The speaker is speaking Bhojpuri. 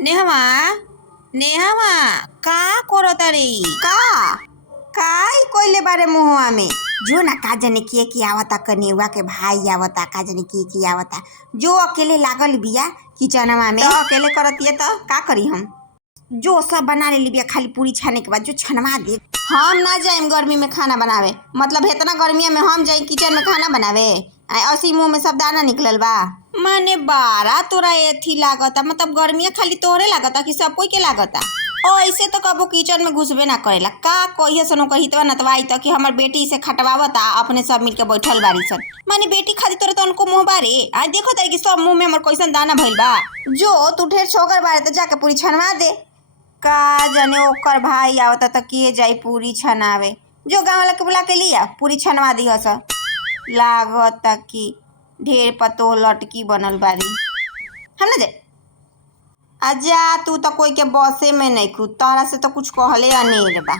नेहवा नेहवा का करो तारी का काय कोइले बारे मुहवा में जो ना का जाने की आवता कनेवा के भाई आवता का जाने की आवता जो अकेले लागल बिया किचनवा में तो अकेले करतिए तो का करी हम जो सब बना ले बिया खाली पूरी छाने के बाद जो छनवा दे। हम ना जाइम गर्मी में खाना बनावे मतलब इतना गर्मी में हम जाई किचन में खाना बनावे ऐसी मुंह में सब दाना निकलल बा माने बारा तोरा एथी लागता मतलब गर्मिया खाली तोहरे लागता कि सब कोई के लागता ओ ऐसे तो कबो किचन में घुसबे ना करेला का कहिए सनो कहितवा नतवाई तो कि हमर बेटी से खटवावता अपने सब मिलके बैठल बारी सन माने बेटी खाती तोरे तो उनको मुंह बारे आ देखो तारी कि सब मुंह में हमर कैसन दाना भइल बा जो तू ढेर छोकर बारे तो जाके पूरी छनवा दे का जाने ओकर भाई आवता तो के जाई पूरी छनावे जो गाँव वाला के बुला के लिया पूरी छनवा दी हस लागता कि ढेर पतो लटकी बनल बारी हम ना जाए आजा तू तो कोई के बसे में नहीं खुद तोहरा से तो कुछ कहले अनेर बा।